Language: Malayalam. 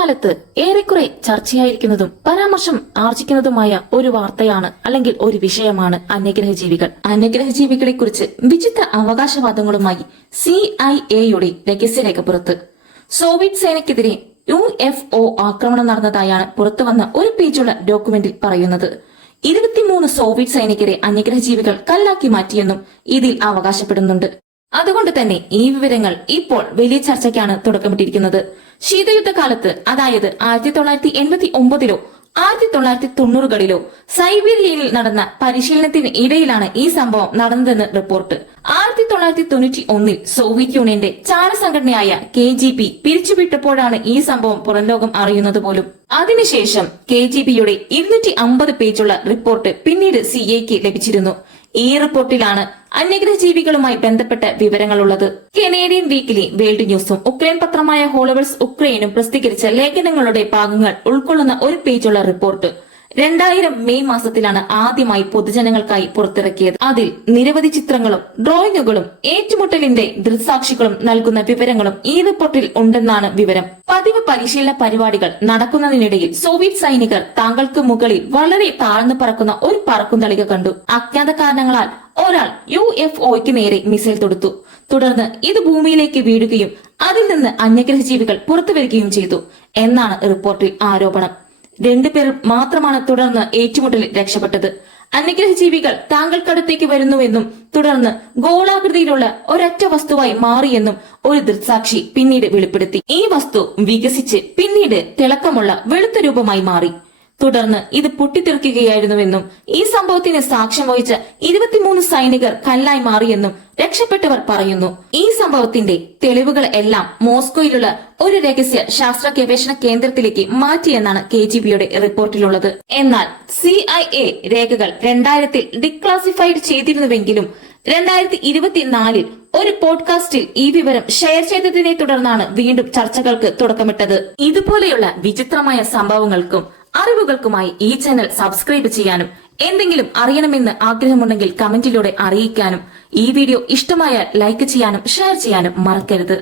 ഇക്കാലത്ത് ഏറെക്കുറെ ചർച്ചയായിരിക്കുന്നതും പരാമർശം ആർജിക്കുന്നതുമായ ഒരു വാർത്തയാണ് അല്ലെങ്കിൽ ഒരു വിഷയമാണ് അന്യഗ്രഹ ജീവികൾ അന്യഗ്രഹ ജീവികളെ കുറിച്ച് വിചിത്ര അവകാശവാദങ്ങളുമായി സി ഐ എയുടെ രഹസ്യരേഖ പുറത്ത്. സോവിയറ്റ് സേനയ്ക്കെതിരെ യു എഫ് ഒ ആക്രമണം നടന്നതായാണ് പുറത്തുവന്ന ഒരു പേജുള്ള ഡോക്യുമെന്റിൽ പറയുന്നത്. ഇരുപത്തിമൂന്ന് സോവിയറ്റ് സൈനികരെ അന്യഗ്രഹ ജീവികൾ കല്ലാക്കി മാറ്റിയെന്നും ഇതിൽ അവകാശപ്പെടുന്നുണ്ട്. അതുകൊണ്ട് തന്നെ ഈ വിവരങ്ങൾ ഇപ്പോൾ വലിയ ചർച്ചയ്ക്കാണ് തുടക്കമിട്ടിരിക്കുന്നത്. ശീതയുദ്ധകാലത്ത് അതായത് ആയിരത്തി തൊള്ളായിരത്തി എൺപത്തി ഒമ്പതിലോ ആയിരത്തി തൊള്ളായിരത്തി തൊണ്ണൂറുകളിലോ സൈബീരിയയിൽ നടന്ന പരിശീലനത്തിന് ഇടയിലാണ് ഈ സംഭവം നടന്നതെന്ന് റിപ്പോർട്ട്. ആയിരത്തി തൊള്ളായിരത്തി തൊണ്ണൂറ്റി ഒന്നിൽ സോവിയറ്റ് യൂണിയന്റെ ചാരസംഘടനയായ കെ ജി പി പിരിച്ചുവിട്ടപ്പോഴാണ് ഈ സംഭവം പുറംലോകം അറിയുന്നത് പോലും. അതിനുശേഷം കെ ജി പിയുടെ ഇരുന്നൂറ്റി അമ്പത് പേജുള്ള റിപ്പോർട്ട് പിന്നീട് സി എക്ക് ലഭിച്ചിരുന്നു. ഈ റിപ്പോർട്ടിലാണ് അന്യഗ്രഹ ജീവികളുമായി ബന്ധപ്പെട്ട വിവരങ്ങളുള്ളത്. കനേഡിയൻ വീക്കിലി വേൾഡ് ന്യൂസും ഉക്രൈൻ പത്രമായ ഹോളവേഴ്സ് ഉക്രൈനും പ്രസിദ്ധീകരിച്ച ലേഖനങ്ങളുടെ ഭാഗങ്ങൾ ഉൾക്കൊള്ളുന്ന ഒരു പേജുള്ള റിപ്പോർട്ട്. രണ്ടായിരം മെയ് മാസത്തിലാണ് ആദ്യമായി പൊതുജനങ്ങൾക്കായി പുറത്തിറക്കിയത്. അതിൽ നിരവധി ചിത്രങ്ങളും ഡ്രോയിങ്ങുകളും ഏറ്റുമുട്ടലിന്റെ ദൃക്സാക്ഷികളും നൽകുന്ന വിവരങ്ങളും ഈ റിപ്പോർട്ടിൽ ഉണ്ടെന്നാണ് വിവരം. പതിവ് പരിശീലന പരിപാടികൾ നടക്കുന്നതിനിടയിൽ സോവിയറ്റ് സൈനികർ താങ്കൾക്ക് മുകളിൽ വളരെ താഴ്ന്നു പറക്കുന്ന ഒരു പറക്കുന്തളിക കണ്ടു. അജ്ഞാത കാരണങ്ങളാൽ ഒരാൾ യു എഫ് ഒയ്ക്ക് നേരെ മിസൈൽ തൊടുത്തു. തുടർന്ന് ഇത് ഭൂമിയിലേക്ക് വീഴുകയും അതിൽ നിന്ന് അന്യഗ്രഹജീവികൾ പുറത്തു വരികയും ചെയ്തു. എന്നാണ് റിപ്പോർട്ടിൽ ആരോപണം. രണ്ടുപേർ മാത്രമാണ് തുടർന്ന് ഏറ്റുമുട്ടലിൽ രക്ഷപ്പെട്ടത്. അന്യഗ്രഹ ജീവികൾ താങ്കൾക്കടുത്തേക്ക് വരുന്നുവെന്നും തുടർന്ന് ഗോളാകൃതിയിലുള്ള ഒരൊറ്റ വസ്തുവായി മാറിയെന്നും ഒരു ദൃക്സാക്ഷി പിന്നീട് വെളിപ്പെടുത്തി. ഈ വസ്തു വികസിച്ച് പിന്നീട് തിളക്കമുള്ള വെളുത്ത രൂപമായി മാറി. തുടർന്ന് ഇത് പൊട്ടിത്തെറിക്കുകയായിരുന്നുവെന്നും ഈ സംഭവത്തിന് സാക്ഷ്യം വഹിച്ച ഇരുപത്തിമൂന്ന് സൈനികർ കല്ലായി മാറിയെന്നും രക്ഷപ്പെട്ടവർ പറയുന്നു. ഈ സംഭവത്തിന്റെ തെളിവുകൾ എല്ലാം മോസ്കോയിലുള്ള ഒരു രഹസ്യ ശാസ്ത്ര ഗവേഷണ കേന്ദ്രത്തിലേക്ക് മാറ്റിയെന്നാണ് കെ ജി ബിയുടെ റിപ്പോർട്ടിലുള്ളത്. എന്നാൽ സി ഐ എ രേഖകൾ രണ്ടായിരത്തിൽ ഡിക്ലാസിഫൈഡ് ചെയ്തിരുന്നുവെങ്കിലും രണ്ടായിരത്തി ഇരുപത്തിനാലിൽ ഒരു പോഡ്കാസ്റ്റിൽ ഈ വിവരം ഷെയർ ചെയ്തതിനെ തുടർന്നാണ് വീണ്ടും ചർച്ചകൾക്ക് തുടക്കമിട്ടത്. ഇതുപോലെയുള്ള വിചിത്രമായ സംഭവങ്ങൾക്കും അറിവുകൾക്കുമായി ഈ ചാനൽ സബ്സ്ക്രൈബ് ചെയ്യാനും എന്തെങ്കിലും അറിയണമെന്ന് ആഗ്രഹമുണ്ടെങ്കിൽ കമന്റിലൂടെ അറിയിക്കാനും ഈ വീഡിയോ ഇഷ്ടമായാൽ ലൈക്ക് ചെയ്യാനും ഷെയർ ചെയ്യാനും മറക്കരുത്.